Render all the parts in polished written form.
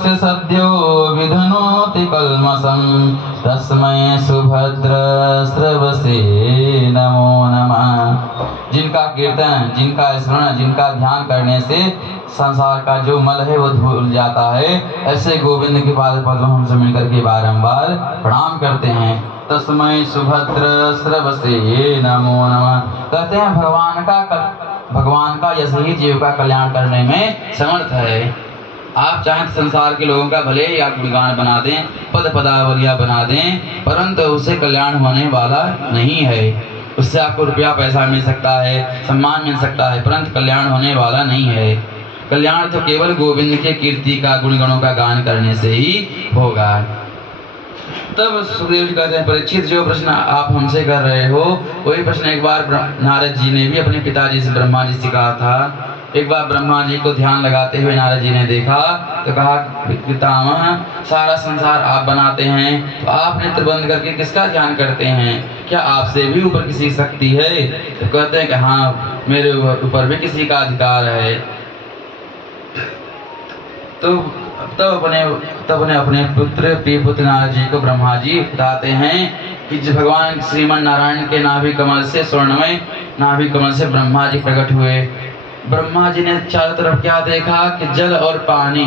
यस्य सद्यो विधनोति कल्मषं तस्मै सुभद्र स्रवसे नमो नमः। जिनका कीर्तन, जिनका स्मरण, जिनका ध्यान करने से संसार का जो मल है वो धुल जाता है, ऐसे गोविंद के पाद पद्म हम सब मिलकर के बारंबार प्रणाम करते हैं। तस्मै सुभद्र स्रवसे नमो नमः। कहते हैं भगवान का यश ही जीव का कल्याण करने में समर्थ है। आप चाहें तो संसार के लोगों का भले ही आप गुणगान बना दें, पद पदावलियाँ बना दें, परंतु उससे कल्याण होने वाला नहीं है। उससे आपको रुपया पैसा मिल सकता है, सम्मान मिल सकता है, परंतु कल्याण होने वाला नहीं है। कल्याण तो केवल गोविंद के कीर्ति का, गुणगणों का गान करने से ही होगा। तब सुखदेव जी कहते हैं, परीक्षित जो प्रश्न आप हमसे कर रहे हो वही प्रश्न एक बार नारद जी ने भी अपने पिताजी से, ब्रह्मा जी से कहा था। एक बार ब्रह्मा जी को ध्यान लगाते हुए नारद जी ने देखा तो कहा, पितामह सारा संसार आप बनाते हैं, तो आप नेत्र बंद करके किसका ध्यान करते हैं? क्या आपसे भी ऊपर किसी शक्ति है? तो कहते हैं कि हाँ, मेरे ऊपर भी किसी का अधिकार है। तो तब अपने पुत्र प्रिय पुत्र नारद जी को ब्रह्मा जी बताते हैं कि भगवान श्रीमन नारायण के नाभि कमल से, स्वर्णमय नाभि कमल से ब्रह्मा जी प्रकट हुए। ब्रह्मा जी ने चारों तरफ क्या देखा कि जल और पानी,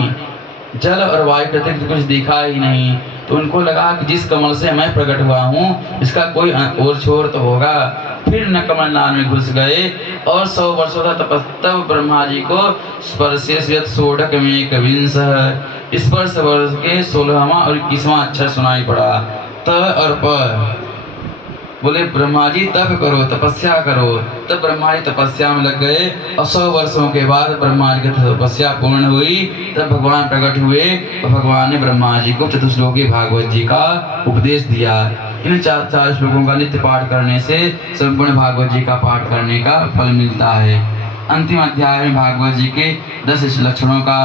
जल और वायु अतिरिक्त कुछ दिखा ही नहीं। तो उनको लगा कि जिस कमल से मैं प्रकट हुआ हूँ इसका कोई और छोर तो होगा। फिर न कमलनाल में घुस गए और 100 वर्षों तक तब ब्रह्मा जी को स्पर्शेत सोढ़क में कविंस, स्पर्श वर्ष के 16वां और 21वां अक्षर सुनाई पड़ा। त और प बोले, ब्रह्मा जी तप करो, तपस्या करो। तब ब्रह्मा जी तपस्या में लग गए और 100 वर्षों के बाद ब्रह्मा जी की तपस्या पूर्ण हुई। तब भगवान प्रकट हुए और भगवान ने ब्रह्मा जी को चतुश्लोकी भागवत जी का उपदेश दिया। इन 4 श्लोकों का नित्य पाठ करने से संपूर्ण भागवत जी का पाठ करने का फल मिलता है। अंतिम अध्याय में भागवत जी के 10 लक्षणों का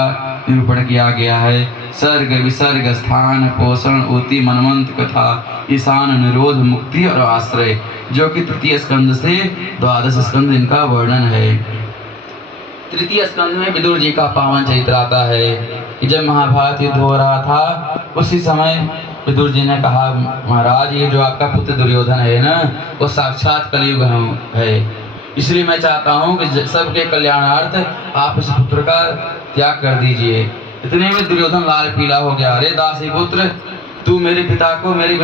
निरूपण किया गया है। सर्ग, विसर्ग, स्थान, पोषण, ऊति, मनमंत्र, कथा, ईशान, निरोध, मुक्ति और आश्रय, जो कि तृतीय स्कंद से 12 स्कंद इनका वर्णन है। तृतीय स्कंद में विदुर जी का पावन चरित्र आता है कि जब महाभारत युद्ध हो रहा था उसी समय विदुर जी ने कहा, महाराज ये जो आपका पुत्र दुर्योधन है ना, वो साक्षात कलयुग है, इसलिए मैं चाहता हूँ कि सबके कल्याणार्थ आप इस पुत्र का त्याग कर दीजिए। इतने में दुर्योधन लाल पीला हो गया। अरे दासी पुत्र, तू मेरे पिता को मेरे